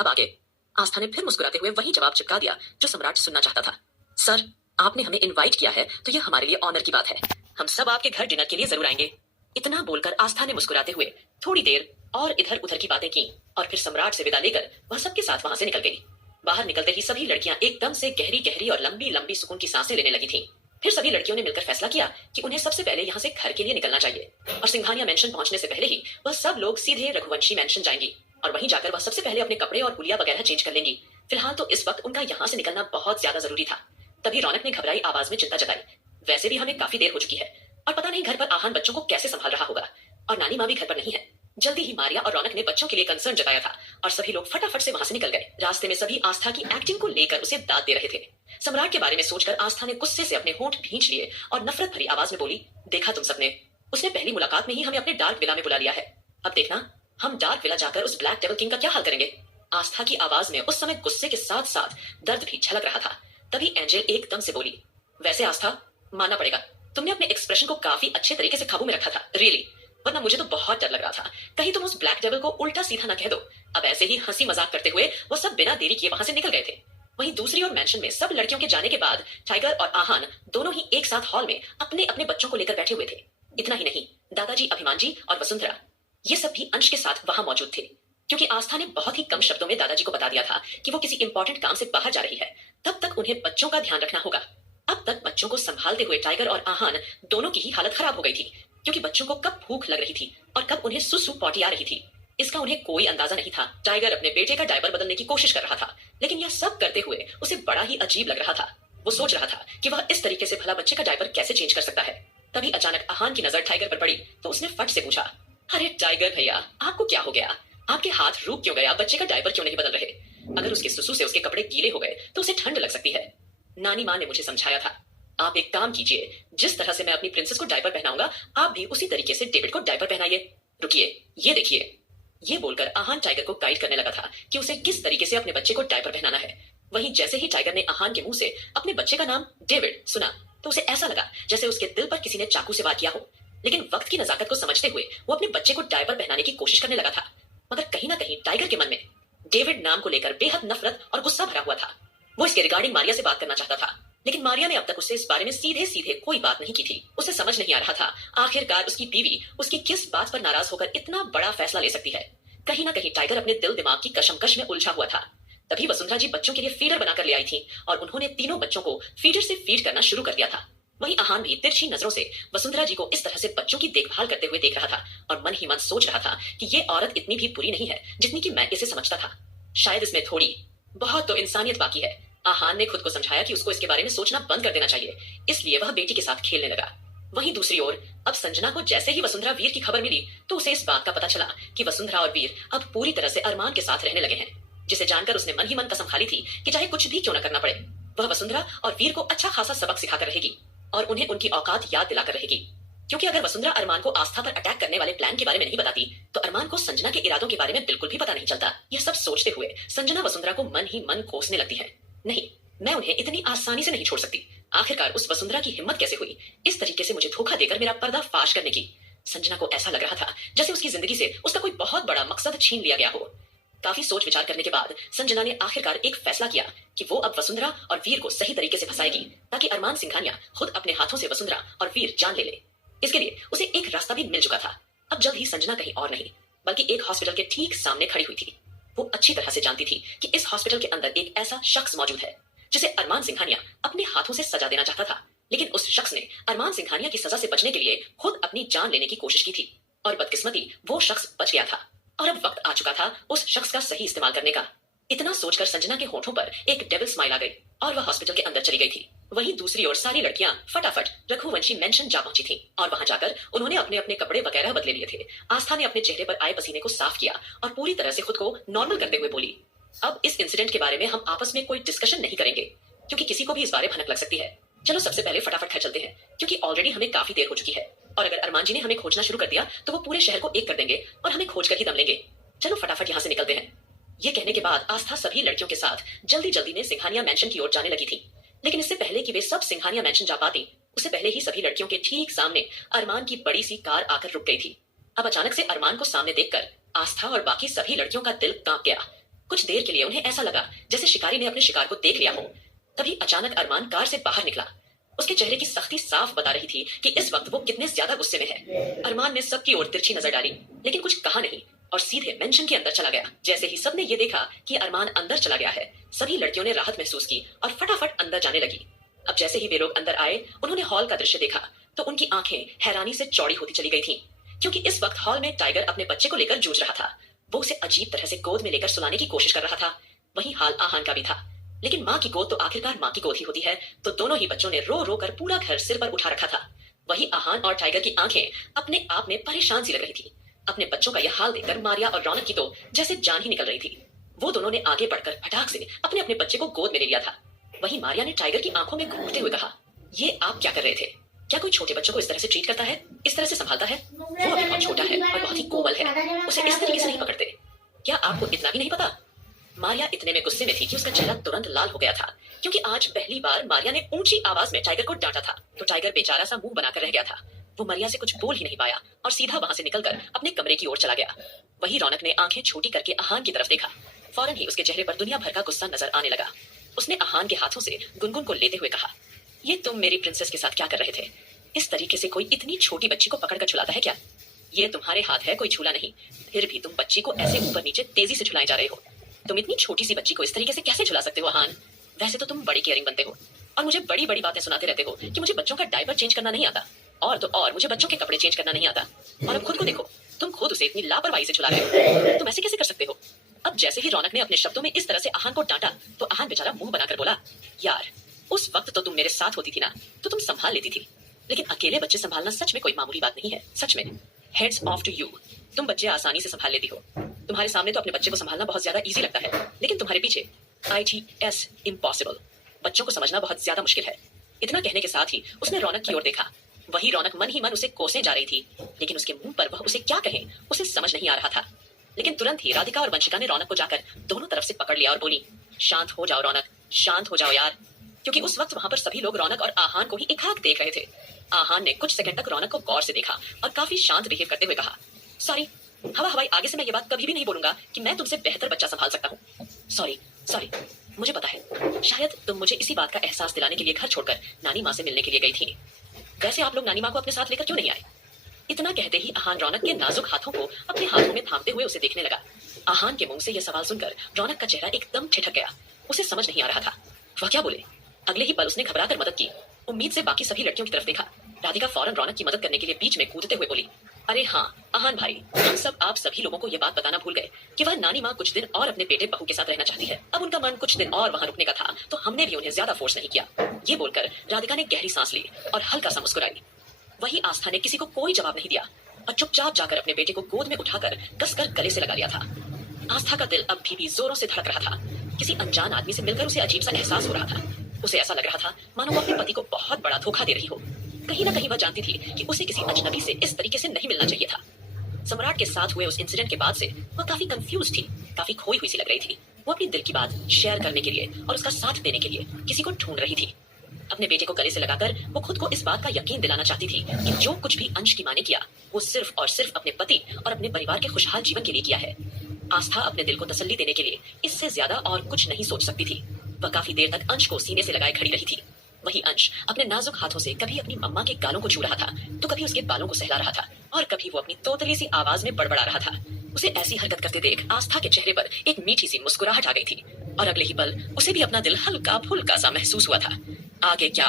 अब आगे। आस्था ने फिर मुस्कुराते हुए वही जवाब चिपका दिया जो सम्राट सुनना चाहता था। सर, आपने हमें इनवाइट किया है तो यह हमारे लिए ऑनर की बात है। हम सब आपके घर डिनर के लिए जरूर आएंगे। इतना बोलकर आस्था ने मुस्कुराते हुए थोड़ी देर और इधर उधर की बातें की और फिर सम्राट से विदा लेकर वह सबके साथ वहां से निकल गई। बाहर निकलते ही सभी लड़कियां एकदम से गहरी गहरी और लंबी लंबी सुकून की सांसें लेने लगी थीं। फिर सभी लड़कियों ने मिलकर फैसला किया कि उन्हें सबसे पहले यहाँ से घर के लिए निकलना चाहिए और सिंघानिया मेंशन पहुंचने से पहले ही वह सब लोग सीधे रघुवंशी मेंशन जाएंगी और वहीं जाकर वह सबसे पहले अपने कपड़े और हुलिया वगैरह चेंज कर लेंगी। फिलहाल तो इस वक्त उनका यहाँ से निकलना बहुत ज्यादा जरूरी था। तभी रौनक ने घबराई आवाज में चिंता जताई। वैसे भी हमें काफी देर हो चुकी है और पता नहीं घर पर आहान बच्चों को कैसे संभाल रहा होगा और नानी माँ भी घर पर नहीं है। जल्दी ही मारिया और रौनक ने बच्चों के लिए कंसर्न जताया था और सभी लोग फटाफट से वहां से निकल गए। रास्ते में सभी आस्था की एक्टिंग को लेकर उसे दाद दे रहे थे। सम्राट के बारे में सोचकर आस्था ने गुस्से से अपने होंठ भींच लिए और नफरत भरी आवाज में बोली, देखा तुम सबने, उसने पहली मुलाकात में ही हमें अपने डार्क विला में बुला लिया है। अब देखना हम डार्क विला जाकर उस ब्लैक डेविल किंग का क्या हाल करेंगे। आस्था की आवाज में उस समय गुस्से के साथ साथ दर्द भी झलक रहा था। तभी एंजल एकदम से बोली, वैसे आस्था, मानना पड़ेगा तुमने अपने एक्सप्रेशन को काफी अच्छे तरीके से काबू में रखा था, रियली। वरना मुझे तो बहुत डर लग रहा था कहीं तुम उस ब्लैक डेविल को उल्टा सीधा ना कह दो। अब ऐसे ही हंसी मजाक करते हुए वो सब बिना देरी किए वहां से निकल गए थे। वहीं दूसरी ओर मेंशन में सब लड़कियों के जाने के बाद टाइगर और आहान दोनों ही एक साथ हॉल में अपने अपने बच्चों को लेकर बैठे हुए थे। इतना ही नहीं, दादाजी अभिमान जी और वसुंधरा ये सब भी अंश के साथ वहां मौजूद थे। क्योंकि आस्था ने बहुत ही कम शब्दों में दादाजी को बता दिया था कि वो किसी इंपॉर्टेंट काम से बाहर जा रही है, तब तक उन्हें बच्चों का ध्यान रखना होगा। अब तक बच्चों को संभालते हुए टाइगर और आहान दोनों की ही हालत खराब हो गई थी, क्योंकि बच्चों को कब भूख लग रही थी और कब उन्हें सुसु पॉटी आ रही थी इसका उन्हें कोई अंदाजा नहीं था। टाइगर अपने बेटे का डायपर बदलने की कोशिश कर रहा था, लेकिन यह सब करते हुए उसे बड़ा ही अजीब लग रहा था। वो सोच रहा था कि वह इस तरीके से भला बच्चे का डायपर कैसे चेंज कर सकता है। तभी अचानक आहान की नजर टाइगर पर पड़ी तो उसने फट से पूछा, अरे टाइगर भैया, आपको क्या हो गया? आपके हाथ रुक क्यों गया? बच्चे का डायपर क्यों नहीं बदल रहे? अगर उसके सुसु से उसके कपड़े गीले हो गए तो उसे ठंड लग सकती है। नानी माँ ने मुझे समझाया था, आप एक काम कीजिए, जिस तरह से मैं अपनी प्रिंसेस को डायपर पहनाऊंगा आप भी उसी तरीके से डेविड को डायपर पहनाइए। रुकिए, ये देखिए। ये बोलकर आहान टाइगर को गाइड करने लगा था कि उसे किस तरीके से अपने बच्चे को डायपर पहनाना है। वहीं जैसे ही टाइगर ने आहान के मुंह से अपने बच्चे का नाम डेविड सुना तो उसे ऐसा लगा जैसे उसके दिल पर किसी ने चाकू से वार किया हो। लेकिन वक्त की नजाकत को समझते हुए वो अपने बच्चे को डायपर पहनाने की कोशिश करने लगा था, मगर कहीं ना कहीं टाइगर के मन में डेविड नाम को लेकर बेहद नफरत और गुस्सा भरा हुआ था। वो इसके रिगार्डिंग मारिया से बात करना चाहता था, लेकिन मारिया ने अब तक उससे इस बारे में सीधे सीधे कोई बात नहीं की थी। उसे समझ नहीं आ रहा था आखिरकार उसकी बीवी उसकी किस बात पर नाराज होकर इतना बड़ा फैसला ले सकती है। कहीं ना कहीं टाइगर अपने दिल दिमाग की कशमकश में उलझा हुआ था। तभी वसुंधरा जी बच्चों के लिए फीडर बनाकर ले आई थी और उन्होंने तीनों बच्चों को फीडर से फीड करना शुरू कर दिया था। वहीं आहान भी तिरछी नजरों से वसुंधरा जी को इस तरह से बच्चों की देखभाल करते हुए देख रहा था और मन ही मन सोच रहा था कि ये औरत इतनी भी बुरी नहीं है जितनी कि मैं इसे समझता था। शायद इसमें थोड़ी बहुत तो इंसानियत बाकी है। आहान ने खुद को समझाया कि उसको इसके बारे में सोचना बंद कर देना चाहिए, इसलिए वह बेटी के साथ खेलने लगा। वहीं दूसरी ओर अब संजना को जैसे ही वसुंधरा वीर की खबर मिली तो उसे इस बात का पता चला कि वसुंधरा और वीर अब पूरी तरह से अरमान के साथ रहने लगे हैं, जिसे जानकर उसने मन ही मन कसम खा ली थी कि चाहे कुछ भी क्यों न करना पड़े वह वसुंधरा और वीर को अच्छा खासा सबक सिखाकर रहेगी और उन्हें उनकी औकात याद दिलाकर रहेगी। क्योंकि अगर वसुंधरा अरमान को आस्था पर अटैक करने वाले प्लान के बारे में नहीं बताती तो अरमान को संजना के इरादों के बारे में बिल्कुल भी पता नहीं चलता। यह सब सोचते हुए संजना वसुंधरा को मन ही मन कोसने लगती है। नहीं, मैं उन्हें इतनी आसानी से नहीं छोड़ सकती। आखिरकार उस वसुंधरा की हिम्मत कैसे हुई इस तरीके से मुझे धोखा देकर मेरा पर्दा फाश करने की। संजना को ऐसा लग रहा था जैसे उसकी जिंदगी से उसका कोई बहुत बड़ा मकसद छीन लिया गया हो। काफी सोच विचार करने के बाद संजना ने आखिरकार एक फैसला किया कि वो अब वसुंधरा और वीर को सही तरीके से फंसाएगी ताकि अरमान सिंघानिया खुद अपने हाथों से वसुंधरा और वीर जान ले ले। इसके लिए उसे एक रास्ता भी मिल चुका था। अब जल्द ही संजना कहीं और नहीं बल्कि एक हॉस्पिटल के ठीक सामने खड़ी हुई थी। वो अच्छी तरह से जानती थी कि इस हॉस्पिटल के अंदर एक ऐसा शख्स मौजूद है जिसे अरमान सिंघानिया अपने हाथों से सजा देना चाहता था, लेकिन उस शख्स ने अरमान सिंघानिया की सजा से बचने के लिए खुद अपनी जान लेने की कोशिश की थी और बदकिस्मती वो शख्स बच गया था और अब वक्त आ चुका था उस शख्स का सही इस्तेमाल करने का। इतना सोचकर संजना के होठों पर एक डेविल स्माइल आ गई और वह हॉस्पिटल के अंदर चली गई थी। वहीं दूसरी ओर सारी लड़कियां फटाफट रघुवंशी मेंशन जा पहुंची थीं और वहां जाकर उन्होंने अपने अपने कपड़े वगैरह बदले लिए थे। आस्था ने अपने चेहरे पर आए पसीने को साफ किया और पूरी तरह से खुद को नॉर्मल करते हुए बोली, अब इस इंसिडेंट के बारे में हम आपस में कोई डिस्कशन नहीं करेंगे क्योंकि किसी को भी इस बारे भनक लग सकती है। चलो सबसे पहले फटाफट घर चलते हैं क्योंकि ऑलरेडी हमें काफी देर हो चुकी है और अगर अरमान जी ने हमें खोजना शुरू कर दिया तो वो पूरे शहर को एक कर देंगे और हमें खोज कर ही दम लेंगे। चलो फटाफट यहाँ से निकलते हैं। ये कहने के बाद आस्था सभी लड़कियों के साथ जल्दी जल्दी में सिंघानिया मैंशन की ओर जाने लगी थी, लेकिन इससे पहले कि वे सब सिंघानिया मैंशन जा पाती उससे पहले ही सभी लड़कियों के ठीक सामने अरमान की बड़ी सी कार आकर रुक गई थी। अब अचानक से अरमान को सामने देखकर आस्था और बाकी सभी लड़कियों का दिल कांप गया। कुछ देर के लिए उन्हें ऐसा लगा जैसे शिकारी ने अपने शिकार को देख लिया हो। तभी अचानक अरमान कार से बाहर निकला। उसके चेहरे की सख्ती साफ बता रही थी कि इस वक्त वो कितने ज्यादा गुस्से में है। अरमान ने सबकी ओर तिरछी नजर डाली, लेकिन कुछ कहा नहीं और सीधे मेंशन के अंदर चला गया। जैसे ही सबने ये देखा कि अरमान अंदर चला गया है, सभी लड़कियों ने राहत महसूस की और फटाफट अंदर जाने लगी। अब जैसे ही वे लोग अंदर आए, उन्होंने हॉल का दृश्य देखा तो उनकी आंखें हैरानी से चौड़ी होती चली गई थीं, क्योंकि इस वक्त हॉल में टाइगर अपने बच्चे को लेकर जूझ रहा था। वो उसे अजीब तरह से गोद में लेकर सुलाने की कोशिश कर रहा था। वही हाल आहान का भी था, लेकिन माँ की गोद तो आखिरकार माँ की गोद ही होती है, तो दोनों ही बच्चों ने रो रो कर पूरा घर सिर पर उठा रखा था। वही आहान और टाइगर की आंखें अपने आप में परेशान सी लग रही थी। अपने बच्चों का यह हाल देखकर मारिया और रौनक की तो जैसे जान ही निकल रही थी। वो दोनों ने आगे बढ़कर फटाक से अपने अपने बच्चे को गोद में ले लिया था। वहीं मारिया ने टाइगर की आंखों में घूरते हुए कहा, ये आप क्या कर रहे थे? क्या कोई छोटे बच्चों को इस तरह से ट्रीट करता है, इस तरह से संभालता है? वो अभी बहुत छोटा है और बहुत ही कोमल है, उसे इस तरीके से नहीं पकड़ते। क्या आपको इतना भी नहीं पता? मारिया इतने में गुस्से में थी कि उसका चेहरा तुरंत लाल हो गया था, क्योंकि आज पहली बार मारिया ने ऊंची आवाज में टाइगर को डांटा था। तो टाइगर बेचारा सा मुंह बनाकर रह गया था। वो मारिया से कुछ बोल ही नहीं पाया और सीधा वहां से निकलकर अपने कमरे की ओर चला गया। वही रौनक ने आंखें छोटी करके आहान की तरफ देखा। फौरन ही उसके चेहरे पर दुनिया भर का गुस्सा नजर आने लगा। उसने आहान के हाथों से गुनगुन को लेते हुए कहा, ये तुम मेरी प्रिंसेस के साथ क्या कर रहे थे? इस तरीके से कोई इतनी छोटी बच्ची को पकड़कर झुलाता है क्या? ये तुम्हारे हाथ है, कोई झूला नहीं। फिर भी तुम बच्ची को ऐसे ऊपर नीचे तेजी से झुलाए जा रहे हो। तुम इतनी छोटी सी बच्ची को इस तरीके से कैसे झुला सकते हो आहान? वैसे तो तुम बड़ी केयरिंग बनते हो और मुझे बड़ी बड़ी बातें सुनाते रहते हो कि मुझे बच्चों का डायपर चेंज करना नहीं आता, और तो और मुझे बच्चों के कपड़े चेंज करना नहीं आता। और अब खुद को देखो, तुम खुद उसे इतनी लापरवाही से झुला रहे हो। तुम ऐसे कैसे कर सकते हो? अब जैसे ही रौनक ने अपने शब्दों में इस तरह से आहान को डांटा तो आहान बेचारा मुंह बनाकर बोला, यार उस वक्त तो तुम मेरे साथ होती थी ना, तो तुम संभाल लेती थी। लेकिन अकेले बच्चे संभालना सच में कोई मामूली बात नहीं है। सच में हेड्स ऑफ टू यू। तुम बच्चे आसानी से संभाल लेती हो। तुम्हारे सामने तो अपने बच्चे को संभालना बहुत ज्यादा इजी लगता है, लेकिन तुम्हारे पीछे ITS इम्पॉसिबल। बच्चों को समझना बहुत ज्यादा मुश्किल है। इतना कहने के साथ ही उसने रौनक की ओर देखा। वही रौनक मन ही मन उसे कोसे जा रही थी, लेकिन उसके मुंह पर वह उसे क्या कहे उसे समझ नहीं आ रहा था। लेकिन तुरंत ही राधिका और वंशिका ने रौनक को जाकर दोनों तरफ से पकड़ लिया और बोली, शांत हो जाओ रौनक, शांत हो जाओ यार। क्योंकि उस वक्त वहां पर सभी लोग रौनक और आहान को ही एकहाक देख रहे थे। आहान ने कुछ सेकंड तक रौनक को गौर से देखा और काफी शांत बिहेव करते हुए कहा, सॉरी हवा हवाई, आगे से मैं ये बात कभी भी नहीं बोलूंगा कि मैं तुमसे बेहतर बच्चा संभाल सकता हूँ। सॉरी सॉरी, मुझे पता है शायद तुम मुझे इसी बात का एहसास दिलाने के लिए घर छोड़कर नानी माँ से मिलने के लिए गई थी। वैसे आप लोग नानी माँ को अपने साथ लेकर क्यों नहीं आए? इतना कहते ही आहान रौनक के नाजुक हाथों को अपने हाथों में थामते हुए उसे देखने लगा। आहान के मुंह से यह सवाल सुनकर रौनक का चेहरा एकदम ठिठक गया। उसे समझ नहीं आ रहा था वह क्या बोले। अगले ही पल उसने घबराकर मदद की। उम्मीद से बाकी सभी लड़कियों की तरफ देखा। राधिका फौरन रौनक की मदद करने के लिए बीच में कूदते हुए बोली, अरे हाँ आहान भाई, हम सब आप सभी लोगों को ये बात बताना भूल गए कि वह नानी माँ कुछ दिन और अपने बेटे बहू के साथ रहना चाहती है। अब उनका मन कुछ दिन और वहाँ रुकने का था, तो हमने भी उन्हें ज्यादा फोर्स नहीं किया। ये बोलकर राधिका ने गहरी सांस ली और हल्का सा मुस्कुराई। वही आस्था ने किसी को कोई जवाब नहीं दिया और चुपचाप जाकर अपने बेटे को गोद में उठाकर कसकर गले से लगा लिया था। आस्था का दिल अब भी जोरों से धड़क रहा था। किसी अनजान आदमी से मिलकर उसे अजीब सा एहसास हो रहा था। उसे ऐसा लग रहा था मानो वो अपने पति को बहुत बड़ा धोखा दे रही हो। कहीं ना कहीं वह जानती थी कि उसे किसी अजनबी से इस तरीके से नहीं मिलना चाहिए था। सम्राट के साथ हुए उस इंसिडेंट के बाद से वह काफी कंफ्यूज थी, काफी खोई हुई सी लग रही थी। वो अपनी दिल की बात शेयर करने के लिए और उसका साथ देने के लिए किसी को ढूंढ रही थी। अपने बेटे को गले से लगाकर वो खुद को इस बात का यकीन दिलाना चाहती थी कि जो कुछ भी अंश की माँ ने किया वो सिर्फ और सिर्फ अपने पति और अपने परिवार के खुशहाल जीवन के लिए किया है। आस्था अपने दिल को तसल्ली देने के लिए इससे ज्यादा और कुछ नहीं सोच सकती थी। वह काफी देर तक अंश को सीने से लगाए खड़ी रही थी। वही अंश अपने नाजुक हाथों से कभी अपनी मम्मा के गालों को छू रहा था, तो कभी उसके बालों को सहला रहा था और कभी वो अपनी तोतली सी आवाज में बड़बड़ा रहा था। उसे ऐसी हरकत करते देख आस्था के चेहरे पर एक मीठी सी मुस्कुराहट आ गई थी और अगले ही पल उसे भी अपना दिल हल्का फुल्का सा महसूस हुआ था। आगे क्या